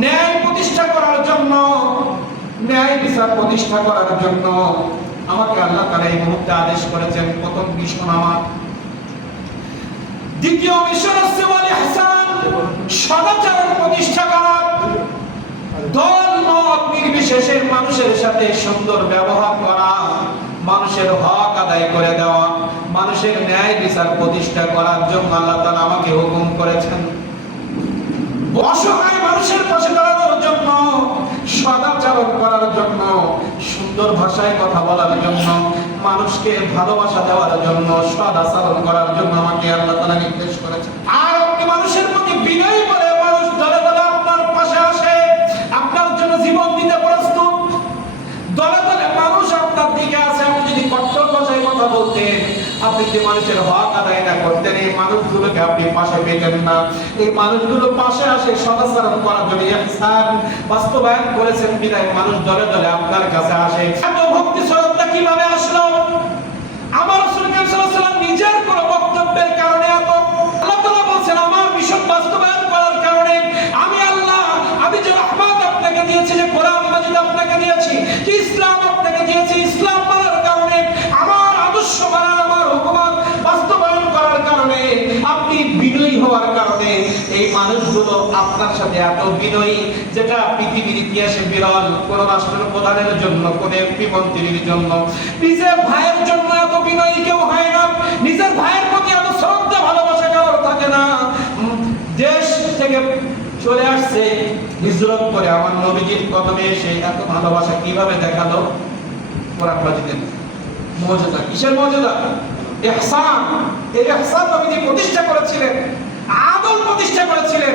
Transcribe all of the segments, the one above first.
ন্যায় প্রতিষ্ঠা করার জন্য, ন্যায় বিচার প্রতিষ্ঠা করার জন্য আমাকে আল্লাহ তাআলা এই মুহূর্তে আদেশ করেছেন। প্রথম মিশন আমার, দ্বিতীয় মিশন হচ্ছে ওয়াল ইহসান, সদাচরণ প্রতিষ্ঠা করা, দল মত নির্বিশেষে মানুষের সাথে সুন্দর ব্যবহার করা, মানুষের হক আদায় করে দেওয়া, মানুষের ন্যায় বিচার প্রতিষ্ঠা করার জন্য আল্লাহ তাআলা আমাকে হুকুম করেছেন। অসহায় মানুষের পাশে দাঁড়ানোর জন্য, সদাচরণ করার জন্য, সুন্দর ভাষায় কথা বলার জন্য, মানুষকে ভালোবাসা দেওয়ার জন্য, সদাচরণ করার জন্য আমাকে আল্লাহ তাআলা নির্দেশ করেছেন। আর আপনি মানুষের প্রতি বিনয়ী বলে মানুষ দলে দলে আপনার পাশে আসে, আপনার জন্য জীবন দিতে প্রস্তুত, দলে দলে মানুষ আপনার দিকে আছে। আপনি যদি কঠোর ভাষায় কথা বলতেন, আপনি যে মানুষের হক আদায় না করতেন, এই মানুষগুলোকে আপনি পাশে পেতেন না। এই মানুষগুলো পাশে আসে সদাচরণ করার জন্য ইহসান বাস্তবায়ন করেছেন বিধায় মানুষ দলে দলে আপনার কাছে আসে। এত ভক্তি শ্রদ্ধা কিভাবে আসলো? আমার রাসূল সাল্লাল্লাহু আলাইহি ওয়াসাল্লাম নিজের কোন বক্তব্যের কারণে এত, আল্লাহ তাআলা বলেন আমার মিশন বাস্তবায়ন করার কারণে আমি আল্লাহ, আমি যে রহমত আপনাকে দিয়েছি, যে কোরআন মাজিদ আপনাকে দিয়েছি, যে ইসলাম আপনাকে দিয়েছি, ইসলাম মানার কারণে, আমার আদর্শ মানার, আমার হুকুমত বাস্তবায়ন করার কারণে, আপনি বিনয়ী হওয়ার কারণে এই মানুষগুলো আপনার সাথে এত বিনয়ী, যেটা পৃথিবীর ইতিহাসে বিরল। কোন রাষ্ট্রের প্রধানের জন্য, কোন এমপি মন্ত্রীর জন্য, নিজের ভাইয়ের জন্য এত বিনয়ী কেউ হয় না। নিজের ভাইয়ের প্রতি এত শ্রদ্ধা ভালোবাসা কারোর থাকে না। দেশ থেকে চলে আসছে হিজরত করে আমার নবীজির কদমে এসে এত ভালোবাসা কিভাবে দেখালো? কোরআন মাজিদের মুজিজা। কিসের মুজিজা? ইহসান। এই ইহসান নবীজি প্রতিষ্ঠা করেছিলেন, আদল প্রতিষ্ঠা করেছিলেন।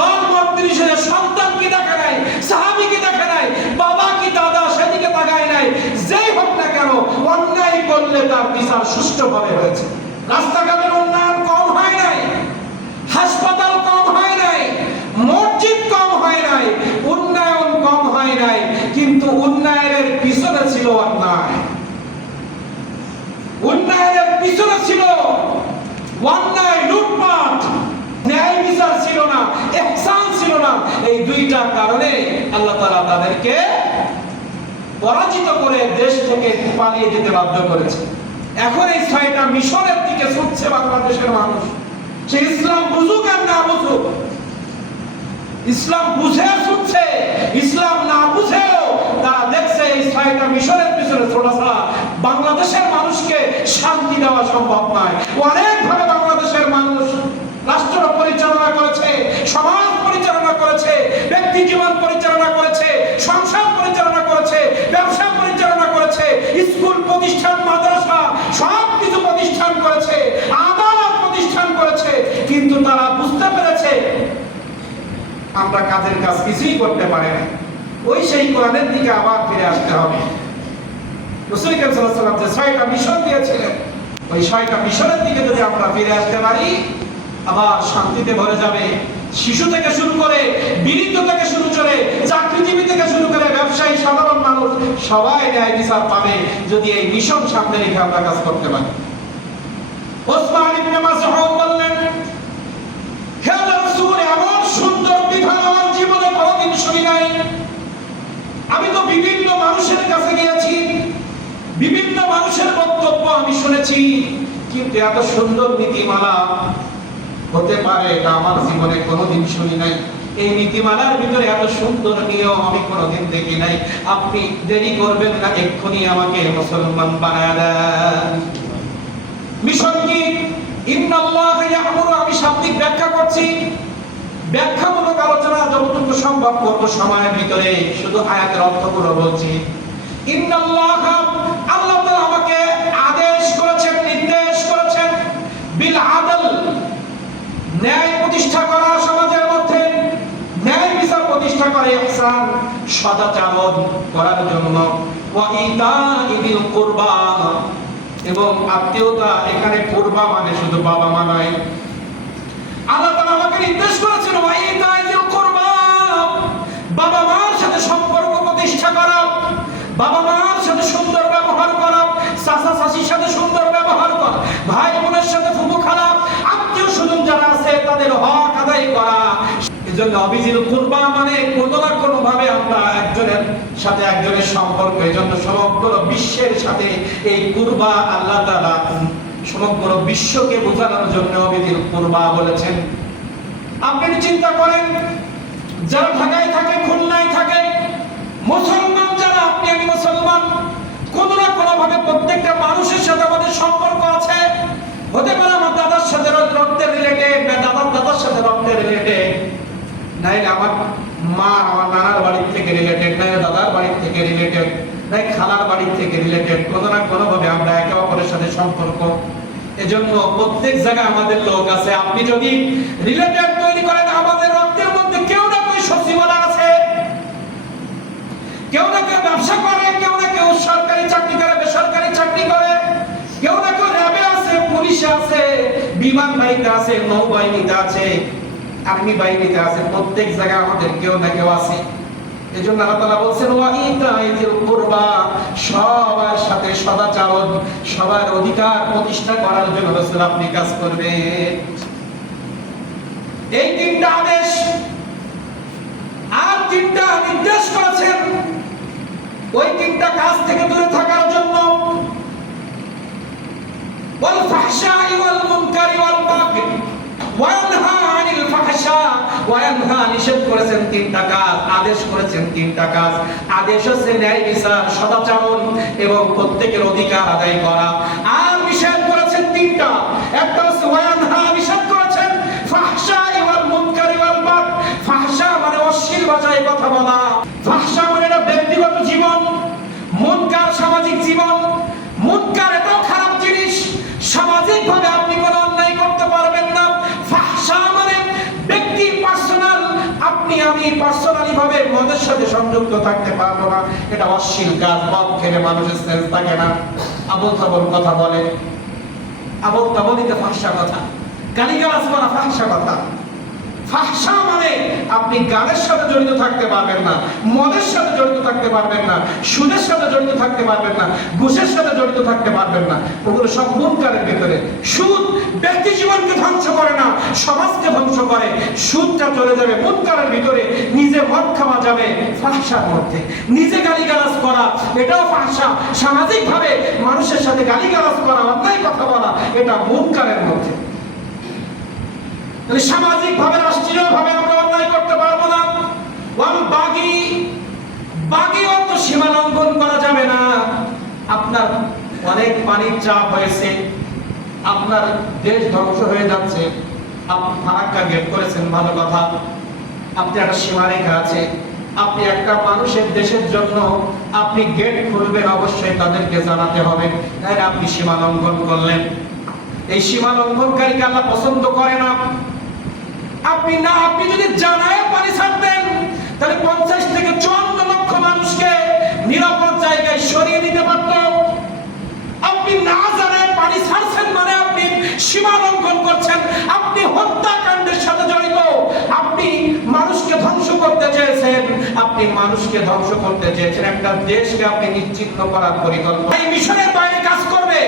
দল মত নির্বিশেষে সন্তান কি দেখে নাই, সাহাবী কি দেখে নাই, বাবা কি দাদা সেদিকে তাকায় নাই। যেই হোক না কেন, অন্যায় করলে তার বিচার সুষ্ঠুভাবে হয়েছে। রাস্তাঘাটের উন্নয়ন কম হয় নাই, হাসপাতাল কম হয় নাই, মসজিদ কম হয় নাই, উন্নয়ন কম হয় নাই, কিন্তু উন্নয়নের পিছনে ছিল অন্যায়। উন্নয়নের পিছনে ছিল অন্যায়, লুটপাট, ন্যায় বিচার ছিল না, ইহসান ছিল না। এই দুইটা কারণে আল্লাহ তাআলা তাদেরকে পরাজিত করে দেশ থেকে পালিয়ে যেতে বাধ্য করেছে। এখন এই ছয়টা মিশনের দিকে ছুটছে বাংলাদেশের মানুষ। সে ইসলাম বুঝুক আর না বুঝুক, ইসলাম বুঝে ছুটছে, ইসলাম না বুঝেও তারা দেখছে এই ছয়টা মিশনের পিছনে ছোটা ছাড়া বাংলাদেশের মানুষকে শান্তি দেওয়া সম্ভব নয়। অনেকভাবে বাংলাদেশের মানুষ রাষ্ট্র পরিচালনা করেছে, সমাজ পরিচালনা করেছে, ব্যক্তি জীবন পরিচালনা করেছে, সংসার পরিচালনা করেছে, ব্যবসা পরিচালনা করেছে, স্কুল প্রতিষ্ঠান, মাদ্রাসা সব কিছু প্রতিষ্ঠান করেছে, আদালত প্রতিষ্ঠান করেছে, কিন্তু তারা বুঝতে পেরেছে আমরা কাজের কাজ কিছুই করতে পারি না। ওই সেই কোরআনের দিকে আবার ফিরে আসতে হবে। রাসূল সাল্লাল্লাহু আলাইহি ওয়াসাল্লাম যে ছয়টা মিশন দিয়েছিলেন, ওই ছয়টা মিশনের দিকে যদি আমরা ফিরে আসতে পারি, আবার শান্তিতে ভরে যাবে। শিশু থেকে শুরু করে, বৃদ্ধ থেকে শুরু করে, চাকরিজীবী থেকে শুরু করে, ব্যবসায়ী, সাধারণ মানুষ সবাই ন্যায় বিচার পাবে যদি এই মিশন সামনে রেখে আমরা কাজ করতে পারি। ওসমান ইবনে মাসউদ বললেন, হে আল্লাহর রাসূল, এমন সুন্দর বিধান আমার জীবনে কোনোদিন শুনি নাই। আমি তো বিভিন্ন মানুষের কাছে গিয়েছি, বিভিন্ন মানুষের বক্তব্য আমি শুনেছি, কিন্তু এত সুন্দর নীতিমালা হতে পারে এটা আমার জীবনে কোনোদিন শুনি নাই। এই নীতিমালার ভিতরে এত সুন্দর নিয়ম আমি কোনোদিন দেখি নাই। আপনি দেরি করবেন না, এক্ষুনি আমাকে মুসলমান বানায় দেন। মিশন কি? ইন্নাল্লাহা ইয়া'মুরু, আমি শাব্দিক ব্যাখ্যা করছি, ব্যাখ্যামূলক আলোচনা যতটুকু সম্ভব করব সময়ের ভিতরে, শুধু আয়াতের অর্থগুলো বলছি। ইন্নাল্লাহা, আল্লাহ তাআলা আমাকে আদেশ করেছেন, নির্দেশ করেছেন, বিল আদল, ন্যায় প্রতিষ্ঠা করা, সমাজের মধ্যে ন্যায় বিচার প্রতিষ্ঠা করা, ইহসান, সদাচরণ করার জন্য, ওয়া ইতাইল কুরবা, এবং আত্মীয়তা। এখানে কুরবা মানে শুধু বাবা মা নয়, আল্লাহ তাআলা আমাকে নির্দেশ করেছেন ওয়া ইতাইল কুরবা, বাবা মার সাথে সম্পর্ক প্রতিষ্ঠা করা, বাবা মার সাথে সুন্দর ব্যবহার করা, চাচা চাচির সাথে সুন্দর ব্যবহার করা, ভাই বোনের সাথে ফুফু খালা, আত্মীয় স্বজন যারা আছে তাদের হক আদায় করা। এজন্য অবিজিল কুরবা মানে কোনো না কোনো ভাবে আমরা একজনের সাথে একজনের সম্পর্ক। এজন্য সমগ্র বিশ্বের সাথে এই কুরবা আল্লাহ তাআলা সমগ্র বিশ্বকে বোঝানোর জন্য অবিজিল কুরবা বলেছেন। আপনি চিন্তা করেন, যারা ঢাকায় থাকে, খুলনায় থাকে, মুসলমান যারা, আপনি আমি মুসলমান, কোনো না কোনো ভাবে প্রত্যেকটা মানুষের সাথে আমাদের সম্পর্ক আছে। হতে পারে আমার দাদার সাথে রক্তের রিলেটেড, দাদার সাথে রক্তের রিলেটেড, নাইলে আমার মা আমার নানার বাড়ি থেকে রিলেটেড, নাইলে দাদার বাড়ি থেকে রিলেটেড, নাই খালার বাড়ি থেকে রিলেটেড। কোনো না কোনো ভাবে আমরা একে অপরের সাথে সম্পর্ক। এজন্য প্রত্যেক জায়গায় আমাদের লোক আছে। আপনি যদি রিলেটেড তৈরি করেন, আমাদের রক্তের মধ্যে কেউ না কেউ সচিবালয় আছে, কেউ না কেউ ব্যবসা করে, কেউ না কেউ সরকারি চাকরি করে, বেসরকারি চাকরি করে, কেউ না কেউ র্যাবে আছে, পুলিশে আছে, বিমান বাহিনীতে আছে, নৌবাহিনীতে আছে, আর্মি বাহিনীতে আছে। প্রত্যেক জায়গায় আমাদের কেউ না কেউ আছে। এজন্য আল্লাহ তাআলা বলছেন ওয়া ইতাইল কুরবা, সবার সাথে সদাচরণ, সবার অধিকার প্রতিষ্ঠা করার জন্য রাসূল আপনি কাজ করবেন। এই তিনটা আদেশ আর তিনটা নির্দেশ করেছেন ওই তিনটা কাজ থেকে দূরে থাকার জন্য। ওয়াল ফাহশাই ওয়াল মুনকারি ওয়াল বাগি ওয়া ইয়ানহা আনিল ফাহশা ওয়া ইয়ানহা, নিষেধ করেছেন তিনটা কাজ, আদেশ করেছেন তিনটা কাজ। আদেশ হচ্ছে ন্যায় বিচার, সদাচরণ এবং প্রত্যেকের অধিকার আদায় করা। আর নিষেধ করেছেন তিনটা, একটা হচ্ছে ওয়া ইয়ানহা, নিষেধ করেছেন ফাহশাই ওয়াল মুনকারি ওয়াল বাগি। ফাহশা মানে অশ্লীল ভাষায় কথা বলা, ফাহশা মানে এটা ব্যক্তিগত জীবন, মুনকার সামাজিক জীবন। মুনকার এটাও খারাপ জিনিস, সামাজিক ভাবে আপনি কোনো অন্যায় করতে পারবেন না। ফাহশা মানে ব্যক্তি পার্সোনাল, আপনি আমি পার্সোনালি ভাবে মদের সাথে সংযুক্ত থাকতে পারবো না, এটা অশ্লীল কাজ। মদ খেলে মানুষের সেন্স থাকে না, আবোল তাবোল কথা বলে, আবোল তাবোলিতে ফাহশা কথা, গালিগালাজ করা ফাহশা কথা। ফাহশা মানে আপনি গানের সাথে জড়িত থাকতে পারবেন না, মদের সাথে জড়িত থাকতে পারবেন না, সুদের সাথে জড়িত থাকতে পারবেন না, ঘুষের সাথে জড়িত থাকতে পারবেন না। ওগুলো সব মুনকারের ভিতরে। সুদ ব্যক্তি জীবনকে ধ্বংস করে না, সমাজকে ধ্বংস করে। সুদটা চলে যাবে মুনকারের ভিতরে, নিজে মদ খাওয়া যাবে ফাহশার মধ্যে। নিজে গালিগালাজ করা এটাও ফাহশা, সামাজিক ভাবে মানুষের সাথে গালিগালাজ করা, অন্যায় কথা বলা, এটা মুনকারের মধ্যে। তাহলে সামাজিক ভাবে, রাষ্ট্রীয় ভাবে আমরা অন্যায় করতে পারবো না। ওয়াল বাগি, বাগি অর্থ সীমা লঙ্ঘন করা যাবে না। আপনার অনেক পানির চাপ হয়েছে, আপনার দেশ ধ্বংস হয়ে যাচ্ছে, আপনি ফারাক্কা গেট করেছেন, ভালো কথা, আপনি একটা সীমারেখা আছে, আপনি একটা মানুষের দেশের জন্য আপনি গেট খুলবেন, অবশ্যই তাদেরকে জানাতে হবে, তাই আপনি সীমা লঙ্ঘন করলেন। এই সীমা লঙ্ঘনকারীকে আল্লাহ পছন্দ করে না। আপনি যদি জানায় পানি ছাড়তেন, তাহলে 50 থেকে 54 লক্ষ মানুষকে নিরাপদ জায়গায় সরিয়ে দিতে পারত। আপনি না জানায় পানি ছাড়ছেন মানে আপনি সীমা লঙ্ঘন করছেন, আপনি হত্যাকাণ্ডের সাথে জড়িত, আপনি মানুষকে ধ্বংস করতে চেয়েছেন, আপনি মানুষকে ধ্বংস করতে চেয়েছেন। একটা দেশকে আপনি নিশ্চিহ্ন করার পরিকল্পনা এই মিশনের বাইরে কাজ করবে,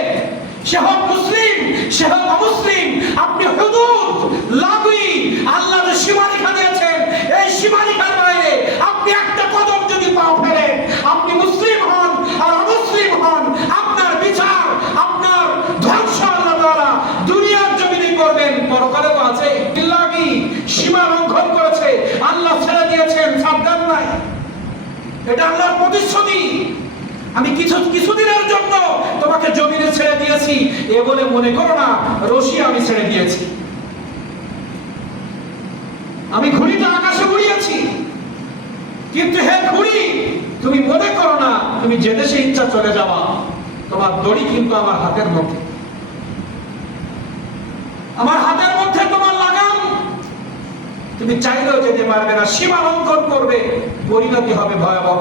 সে হোক মুসলিম, সে হোক অমুসলিম। আপনি হুদুদ লাগি, আল্লাহ যে সীমারেখা দিয়েছেন, এই সীমারেখার বাইরে আপনি একটা কদম যদি পাও ফেলেন, আপনি মুসলিম হন আর অমুসলিম হন, আপনার বিচার, আপনার ধ্বংস আল্লাহ তাআলা দুনিয়ার জমিনে করবেন। পরকালে তো আছে লাগি, সীমা লঙ্ঘন করেছে, আল্লাহ ছেড়ে দিয়েছেন, সাবধান নাই। এটা আল্লাহর প্রতিশ্রুতি। আমি কিছুদিনের জন্য তোমাকে জমিনে ছেড়ে দিয়েছি, এ বলে মনে করো না রশি আমি ছেড়ে দিয়েছি, আমি ঘুড়িটা আকাশে উড়িয়েছি। কিন্তু হে ঘুড়ি, তুমি মনে করো না তুমি যে দেশে ইচ্ছা চলে যাবা, তোমার দড়ি কিন্তু আমার হাতের মধ্যে, আমার হাতের মধ্যে তোমার লাগাম। তুমি চাইলেও যেতে পারবে না, সীমা লঙ্ঘন করবে, পরিণতি হবে ভয়াবহ।